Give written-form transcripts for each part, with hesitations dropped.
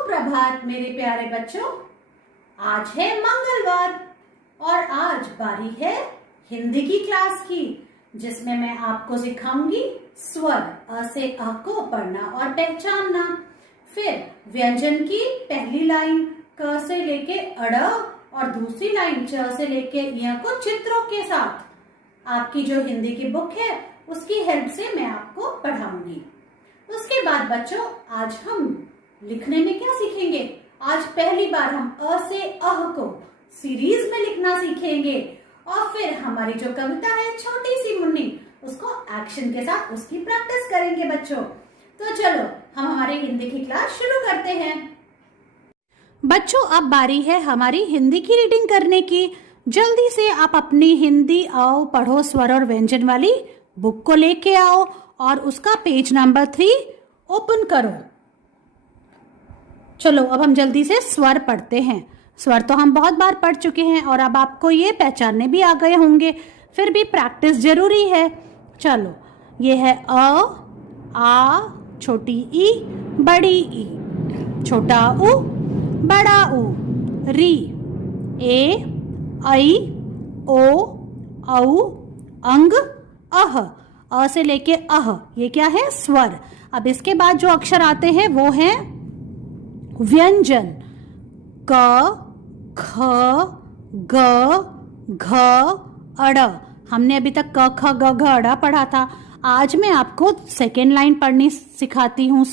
सुप्रभात मेरे प्यारे बच्चों। आज है मंगलवार और आज बारी है हिंदी की क्लास की, जिसमें मैं आपको सिखाऊंगी स्वर अ से अ को पढ़ना और पहचानना। फिर व्यंजन की पहली लाइन क से लेके अड़ और दूसरी लाइन च से लेके य को चित्रों के साथ आपकी जो हिंदी की बुक है उसकी हेल्प से मैं आपको पढ़ाऊंगी। उसके बाद बच्चों आज हम लिखने में क्या सीखेंगे। आज पहली बार हम अ से अह को सीरीज में लिखना सीखेंगे और फिर हमारी जो कविता है छोटी सी मुन्नी, उसको एक्शन के साथ उसकी प्रैक्टिस करेंगे बच्चों। तो चलो हम हमारी हिंदी की क्लास शुरू करते हैं। बच्चों अब बारी है हमारी हिंदी की रीडिंग करने की। जल्दी से आप अपनी हिंदी आओ पढ़ो स्वर और व्यंजन वाली बुक को लेके आओ और उसका पेज नंबर 3 ओपन करो। चलो अब हम जल्दी से स्वर पढ़ते हैं। स्वर तो हम बहुत बार पढ़ चुके हैं और अब आपको ये पहचानने भी आ गए होंगे, फिर भी प्रैक्टिस जरूरी है। चलो ये है अ, आ, छोटी ई, बड़ी ई, छोटा उ, बड़ा उ, री, ए, ऐ, ओ, औ, अंग, अह। अ से लेके अह ये क्या है स्वर। अब इसके बाद जो अक्षर आते हैं वो हैं व्यंजन। क, ख, ग, घ, अड़। हमने अभी तक क ख ग घ अड़ा पढ़ा था। आज मैं आपको सेकेंड लाइन पढ़नी सिखाती हूँ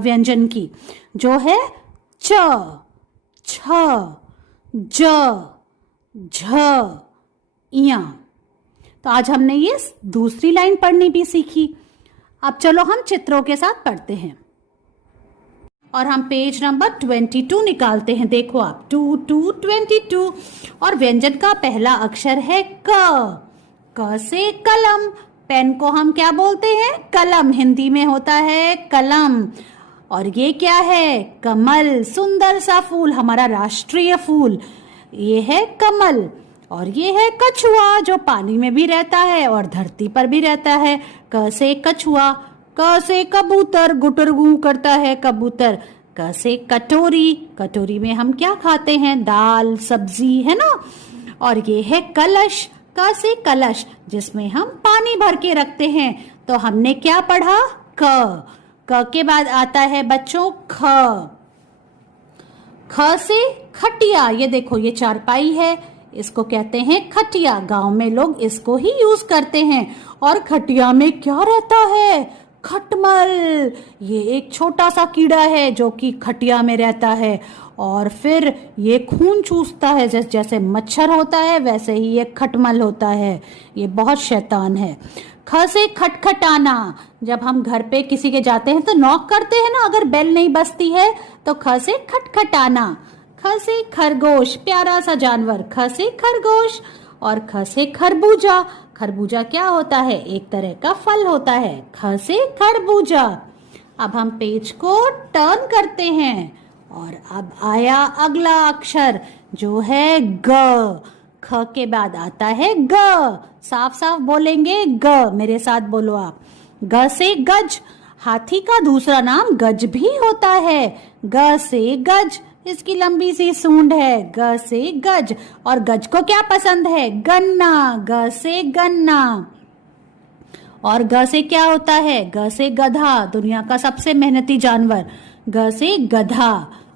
व्यंजन की, जो है च, छ, ज, झ, इया। तो आज हमने ये दूसरी लाइन पढ़नी भी सीखी। अब चलो हम चित्रों के साथ पढ़ते हैं और हम पेज नंबर 22 निकालते हैं। देखो आप 2 2 22 और व्यंजन का पहला अक्षर है क। क से कलम। पेन को हम क्या बोलते हैं? कलम। हिंदी में होता है कलम। और ये क्या है? कमल। सुंदर सा फूल, हमारा राष्ट्रीय फूल ये है कमल। और ये है कछुआ, जो पानी में भी रहता है और धरती पर भी रहता है। क से कछुआ। क से कबूतर, गुटर गू करता है कबूतर। क से कटोरी। कटोरी में हम क्या खाते हैं? दाल सब्जी, है ना। और ये है कलश। क से कलश, जिसमें हम पानी भर के रखते हैं। तो हमने क्या पढ़ा? क। क के बाद आता है बच्चों ख। ख से खटिया। ये देखो ये चारपाई है, इसको कहते हैं खटिया। गांव में लोग इसको ही यूज करते हैं। और खटिया में क्या रहता है? खटमल। ये एक छोटा सा कीड़ा है जो कि खटिया में रहता है और फिर ये खून चूसता है। जैसे मच्छर होता है वैसे ही ये खटमल होता है। ये बहुत शैतान है। ख से खटखटाना। जब हम घर पे किसी के जाते हैं तो नॉक करते हैं ना, अगर बेल नहीं बजती है तो ख से खटखटाना। ख से खरगोश, प्यारा सा जानवर। ख से खरगोश। और ख से खरबूजा। खरबूजा क्या होता है? एक तरह का फल होता है। ख से खरबूजा। अब हम पेज को टर्न करते हैं और अब आया अगला अक्षर जो है ग। ख के बाद आता है ग। साफ साफ बोलेंगे ग, मेरे साथ बोलो आप। ग से गज। हाथी का दूसरा नाम गज भी होता है। ग से गज, इसकी लंबी सी सूंड है। ग से गज। और गज को क्या पसंद है? गन्ना। ग से गन्ना। और ग से क्या होता है? ग से गधा, दुनिया का सबसे मेहनती जानवर। ग से गधा।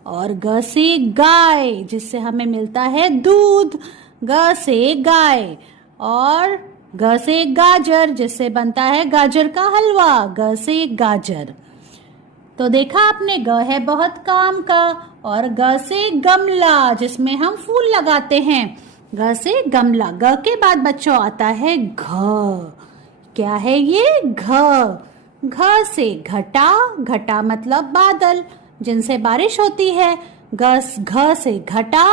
और ग से गाय, जिससे हमें मिलता है दूध। ग से गाय। और ग से गाजर, जिससे बनता है गाजर का हलवा। ग से गाजर। तो देखा आपने, ग है बहुत काम का। और ग से गमला, जिसमें हम फूल लगाते हैं। ग से गमला। ग के बाद बच्चों आता है घ। क्या है ये? घ। घ से घटा। घटा मतलब बादल, जिनसे बारिश होती है। घ से घटा।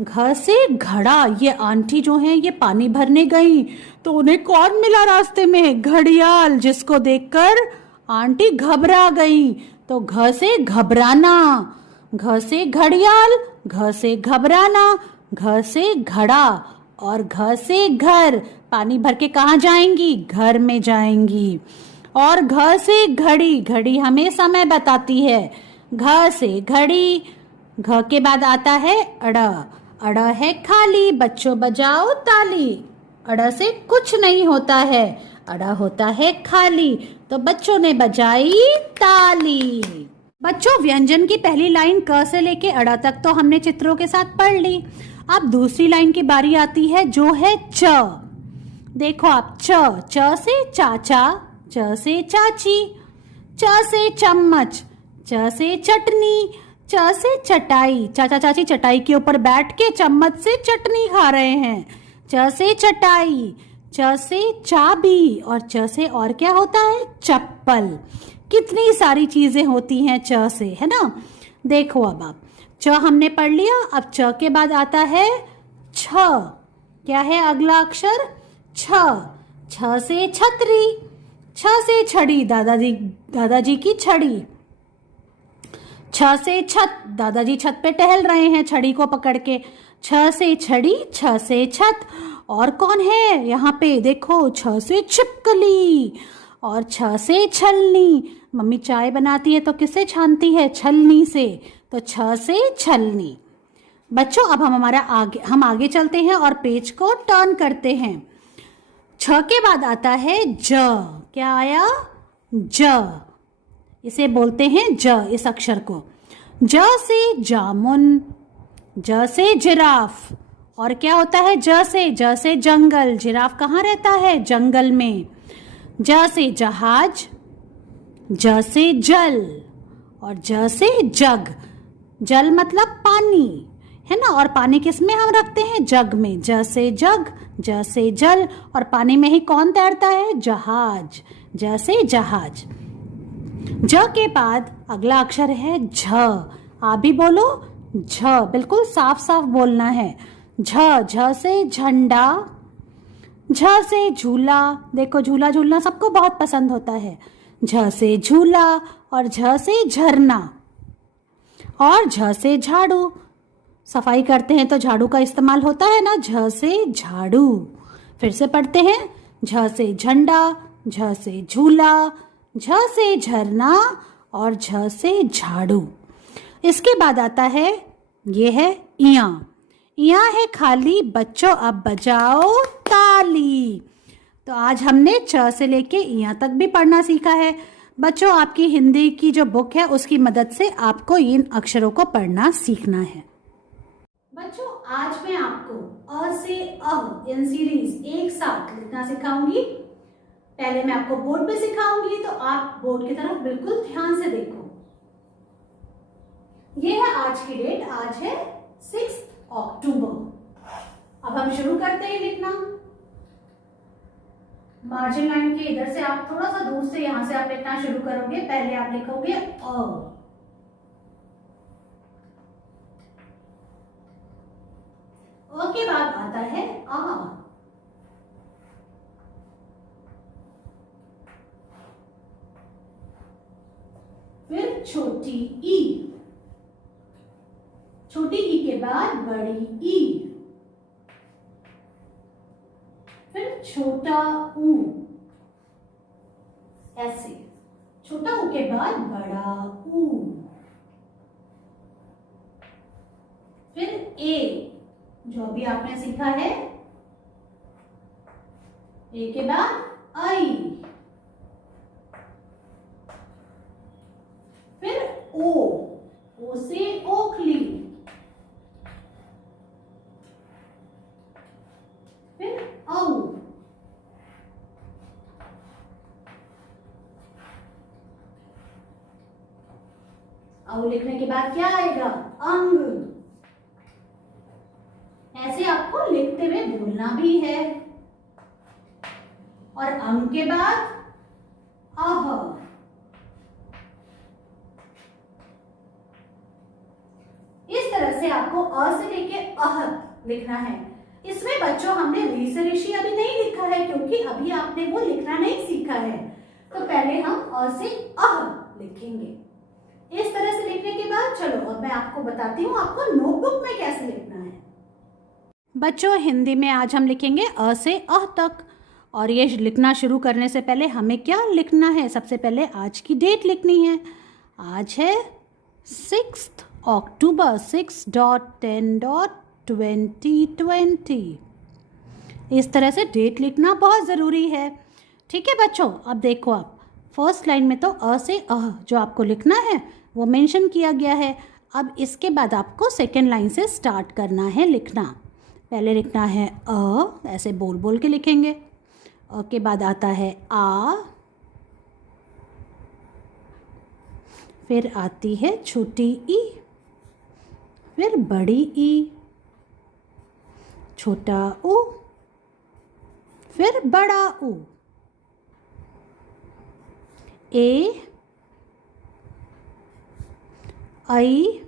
घ से घड़ा। ये आंटी जो है ये पानी भरने गई तो उन्हें कौन मिला रास्ते में? घड़ियाल, जिसको देखकर आंटी घबरा गई। तो घ से घबराना। घ से घड़ियाल। घ से घबराना। घ से घड़ा। और घ से घर। पानी भर के कहाँ जाएंगी? घर में जाएंगी। और घ से घड़ी। घड़ी हमें समय बताती है। घ से घड़ी, घ के बाद आता है अड़, अड़ है खाली, बच्चों बजाओ ताली। अड़ से कुछ नहीं होता है, अड़ होता है खाली, तो बच्चों ने बजाई ताली। बच्चों, व्यंजन की पहली लाइन क से लेके अड़ तक तो हमने चित्रों के साथ पढ़ ली। अब दूसरी लाइन की बारी आती है जो है च। देखो आप, च से चाचा, च से चाची, च से चम्मच, च से चटनी, च से चटाई। चाचा चाची चटाई के ऊपर बैठ के चम्मच से चटनी खा रहे हैं। च से चटाई, च से चाबी, और च से और क्या होता है? चप्पल। कितनी सारी चीजें होती हैं च से, है ना। देखो अब आप, च हमने पढ़ लिया। अब च के बाद आता है छ। क्या है अगला अक्षर? छ। छ से छतरी, छ से छड़ी, दादाजी की छड़ी। छ से छत, दादाजी छत पे टहल रहे हैं छड़ी को पकड़ के। छ से छड़ी, छ से छत। और कौन है यहाँ पे? देखो, छ से छिपकली, और छ से छलनी। मम्मी चाय बनाती है तो किससे छानती है? छलनी से। तो छ से छलनी। बच्चों, अब हम आगे चलते हैं और पेज को टर्न करते हैं। छ के बाद आता है ज। क्या आया? ज। इसे बोलते हैं ज, इस अक्षर को। ज से जामुन, ज से जिराफ। और क्या होता है ज से? ज से जंगल। जिराफ कहाँ रहता है? जंगल में। ज से जहाज, ज से जल, और ज से जग। जल मतलब पानी, है ना। और पानी किस में हम रखते हैं? जग में। ज से जग, ज से जल, और पानी में ही कौन तैरता है? जहाज। ज से जहाज। ज के बाद अगला अक्षर है झ। आप भी बोलो झ, बिल्कुल साफ साफ बोलना है। झ। झ से झंडा, झ से झूला। देखो, झूला झूलना सबको बहुत पसंद होता है। झ से झूला, और झ से झरना, और झ से झाड़ू। सफाई करते हैं तो झाड़ू का इस्तेमाल होता है ना। झ से झाड़ू। फिर से पढ़ते हैं। झ से झंडा, झ से झूला, झ से झरना, और झ से झाड़ू। इसके बाद आता है, ये है इया। इया है खाली, बच्चों अब बजाओ ताली। तो आज हमने च से लेके इया तक भी पढ़ना सीखा है। बच्चों, आपकी हिंदी की जो बुक है उसकी मदद से आपको इन अक्षरों को पढ़ना सीखना है। बच्चों, आज मैं आपको अ से अ इन सीरीज एक साथ लिखना सिखाऊंगी। पहले मैं आपको बोर्ड पे सिखाऊंगी, तो आप बोर्ड की तरफ बिल्कुल ध्यान से देखो। ये है आज की डेट, आज है 6 अक्टूबर। अब हम शुरू करते हैं लिखना। मार्जिन लाइन के इधर से आप थोड़ा सा दूर से, यहां से आप लिखना शुरू करोगे। पहले आप लिखोगे अ। के बाद आता है आ। फिर छोटी ई, छोटी ई के बाद बड़ी ई, फिर छोटा ऊ, ऐसे। छोटा ऊ के बाद बड़ा ऊ, फिर ए, जो अभी आपने सीखा है। ए के बाद आई, फिर ओ, ओ से ओखली, फिर औ, औ लिखने के बाद क्या आएगा? अंग। ऐसे आपको लिखते हुए बोलना भी है। और अंग के बाद अह। इस तरह से आपको अ से लेके अह लिखना है। इसमें बच्चों हमने री से ऋषि अभी नहीं लिखा है, क्योंकि अभी आपने वो लिखना नहीं सीखा है। तो पहले हम अ से अह लिखेंगे। इस तरह से लिखने के बाद चलो अब मैं आपको बताती हूँ आपको नोटबुक में कैसे लिखना है। बच्चों, हिंदी में आज हम लिखेंगे अ से अह तक। और ये लिखना शुरू करने से पहले हमें क्या लिखना है? सबसे पहले आज की डेट लिखनी है। आज है 6th October 6.10.2020। इस तरह से डेट लिखना बहुत ज़रूरी है। ठीक है बच्चों, अब देखो आप फर्स्ट लाइन में तो अ से अह जो आपको लिखना है वो मेंशन किया गया है। अब इसके बाद आपको सेकेंड लाइन से स्टार्ट करना है लिखना। पहले लिखना है अ, ऐसे बोल बोल के लिखेंगे। अ के बाद आता है आ, फिर आती है छोटी ई, फिर बड़ी ई, छोटा ऊ, फिर बड़ा ऊ, ए, आई,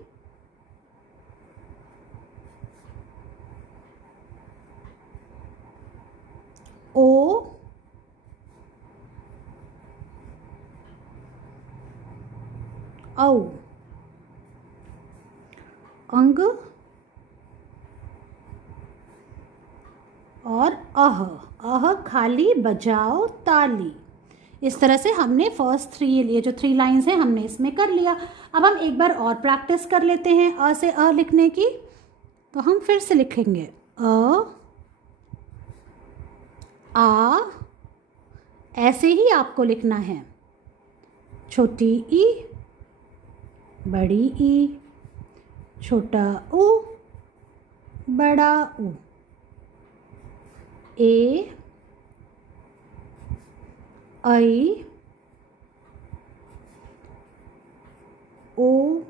ओ, औ, अंग और अह। अह खाली बजाओ ताली। इस तरह से हमने फर्स्ट थ्री, ये जो 3 लाइंस हैं हमने इसमें कर लिया। अब हम एक बार और प्रैक्टिस कर लेते हैं अ से अ लिखने की। तो हम फिर से लिखेंगे अ, आ, ऐसे ही आपको लिखना है। छोटी ई, बड़ी ई, छोटा ऊ, बड़ा ऊ, ए, आई, ओ,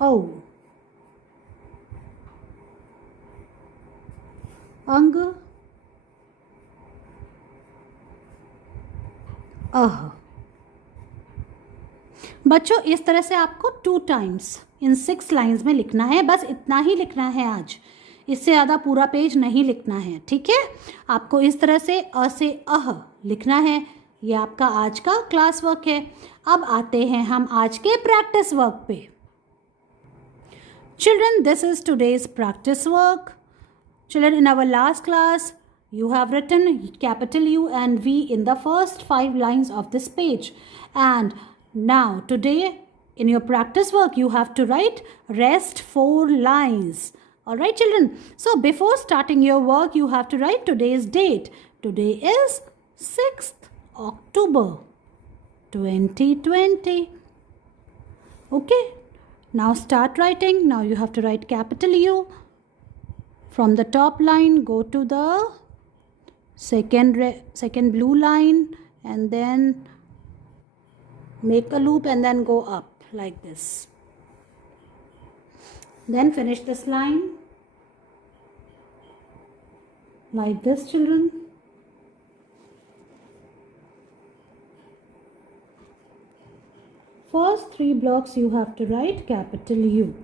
औ, अंग, अह। बच्चों इस तरह से आपको 2 टाइम्स इन 6 लाइंस में लिखना है। बस इतना ही लिखना है आज, इससे ज़्यादा पूरा पेज नहीं लिखना है। ठीक है, आपको इस तरह से अ से अह लिखना है। ये आपका आज का क्लास वर्क है। अब आते हैं हम आज के प्रैक्टिस वर्क पे। Children, this is today's practice work. Children, in our last class, you have written capital U and V in the first 5 lines of this page. And now, today, in your practice work, you have to write rest 4 lines. Alright, children. So, before starting your work, you have to write today's date. Today is 6th October 2020. Okay. Now start writing. Now you have to write capital U. From the top line, go to the second blue line and then make a loop and then go up like this. Then finish this line like this, children. First 3 blocks you have to write capital U.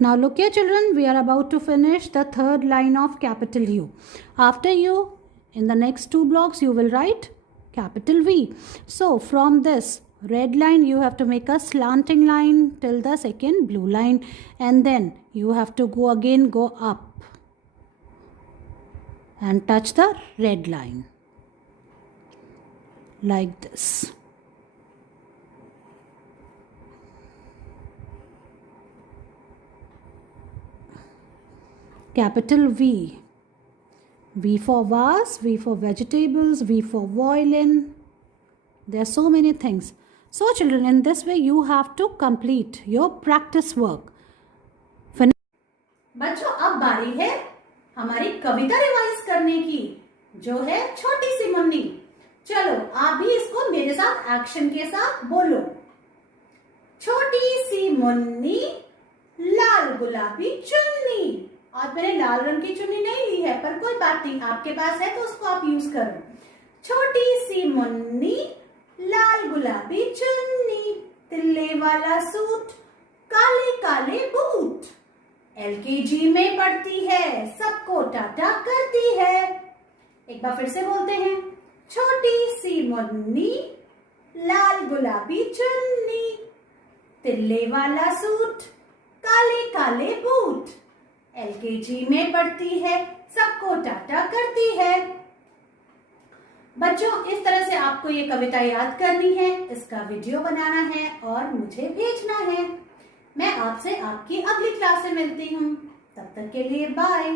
Now look here, children, we are about to finish the 3rd line of capital U. After U, in the next 2 blocks you will write capital V. So from this red line you have to make a slanting line till the second blue line, and then you have to go up and touch the red line like this. Capital V. V for vase, V for vegetables, V for violin. There are so many things. So children, in this way you have to complete your practice work. बच्चों अब बारी है हमारी कविता revise करने की, जो है छोटी सी मुन्नी। चलो आप भी इसको मेरे साथ एक्शन के साथ बोलो। छोटी सी मुन्नी, लाल गुलाबी चुन्नी। आज मैंने लाल रंग की चुन्नी नहीं ली है, पर कोई बात नहीं, आपके पास है तो उसको आप यूज करो। छोटी सी मुन्नी, लाल गुलाबी चुन्नी, तिल्ले वाला सूट, काले काले बूट, एलकेजी में पढ़ती है, सबको टाटा करती है। एक बार फिर से बोलते हैं। छोटी सी मुन्नी, लाल गुलाबी चुन्नी, तिल्ले वाला सूट, काले काले बूट, एलकेजी में पढ़ती है, सबको टाटा करती है। बच्चों, इस तरह से आपको ये कविता याद करनी है, इसका वीडियो बनाना है और मुझे भेजना है। मैं आपसे आपकी अगली क्लास में मिलती हूँ। तब तक के लिए बाय।